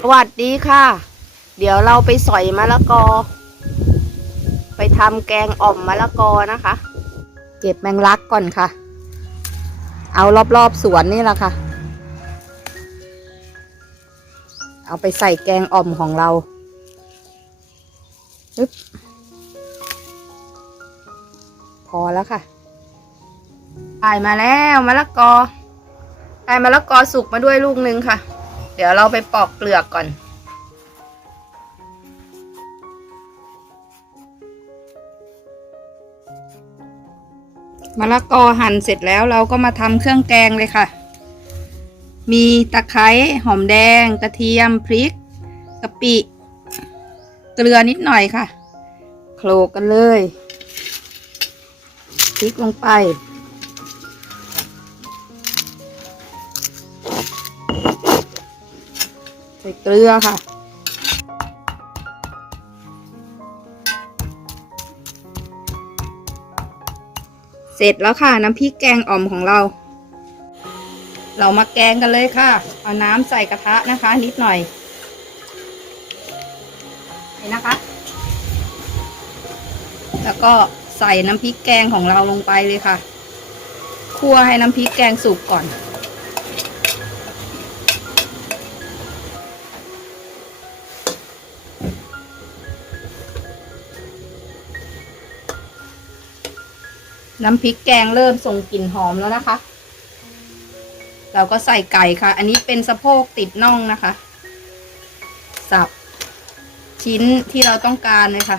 สวัสดีค่ะ เดี๋ยวเราไปสอยมะละกอ ไปทำแกงอ่อมมะละกอนะคะ เก็บแมงลักก่อนค่ะ เอารอบๆสวนนี่แหละค่ะ เอาไปใส่แกงอ่อมของเราอึ๊บพอแล้วค่ะได้มาแล้วมะละกอได้มะละกอสุกมาด้วยลูกนึงค่ะ เดี๋ยวเราไปปอกเปลือกก่อน มะละกอหั่นเสร็จแล้วเราก็มาทำเครื่องแกงเลยค่ะ มีตะไคร้หอมแดง กระเทียมพริกกะปิเกลือนิดหน่อยค่ะ โขลกกันเลย พริกลงไป ส่เกลือค่ะ เสร็จแล้วค่ะน้ำพริกแกงอ่อมของเรา เรามาแกงกันเลยค่ะ เอาน้ำใส่กระทะนะคะ นิดหน่อยนี่นะคะ แล้วก็ใส่น้ำพริกแกงของเราลงไปเลยค่ะ คั่วให้น้ำพริกแกงสุกก่อน น้ำพริกแกงเริ่มส่งกลิ่นหอมแล้วนะคะ เราก็ใส่ไก่ค่ะ อันนี้เป็นสะโพกติดน่องนะคะ สับ ชิ้นที่เราต้องการเลยค่ะ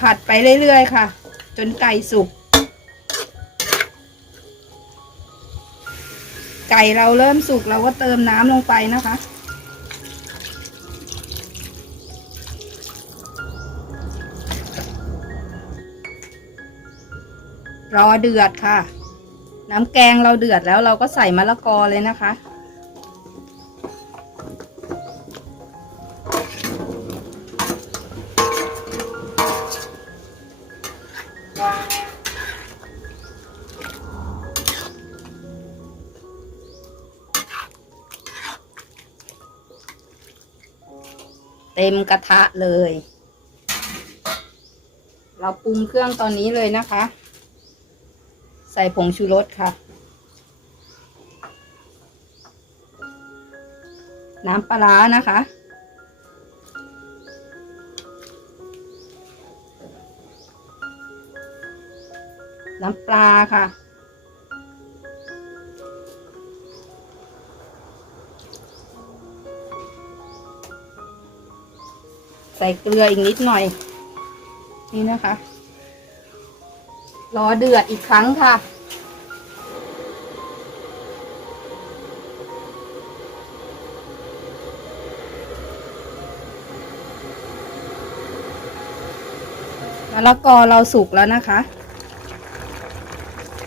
ผัดไปเรื่อยๆค่ะ จนไก่สุก ไก่เราเริ่มสุกเราก็เติมน้ำลงไปนะคะ รอเดือดค่ะ น้ำแกงเราเดือดแล้วเราก็ใส่มะละกอเลยนะคะ เต็มกระทะเลย เราปรุงเครื่องตอนนี้เลยนะคะ ใส่ผงชูรสค่ะ น้ำปลาร้านะคะ น้ำปลาค่ะ ใส่เกลืออีกนิดหน่อย นี่นะคะ รอเดือดอีกครั้งค่ะ มะละกอเราสุกแล้วนะคะ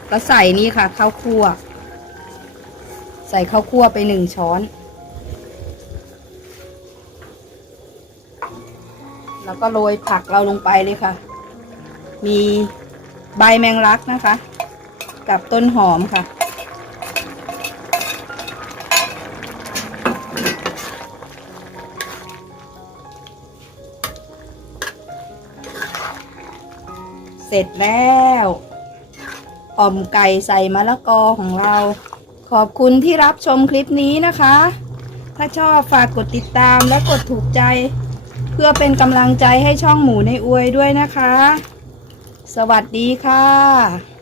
ก็ใส่นี่ค่ะข้าวคั่ว ใส่ข้าวคั่วไปหนึ่งช้อน แล้วก็โรยผักเราลงไปเลยค่ะ มี ใบแมงลักนะคะ กับต้นหอมค่ะ เสร็จแล้วอ่อมไก่ใส่มะละกอของเรา ขอบคุณที่รับชมคลิปนี้นะคะ ถ้าชอบฝากกดติดตามและกดถูกใจ เพื่อเป็นกำลังใจให้ช่องหมูในอวยด้วยนะคะ สวัสดีค่ะ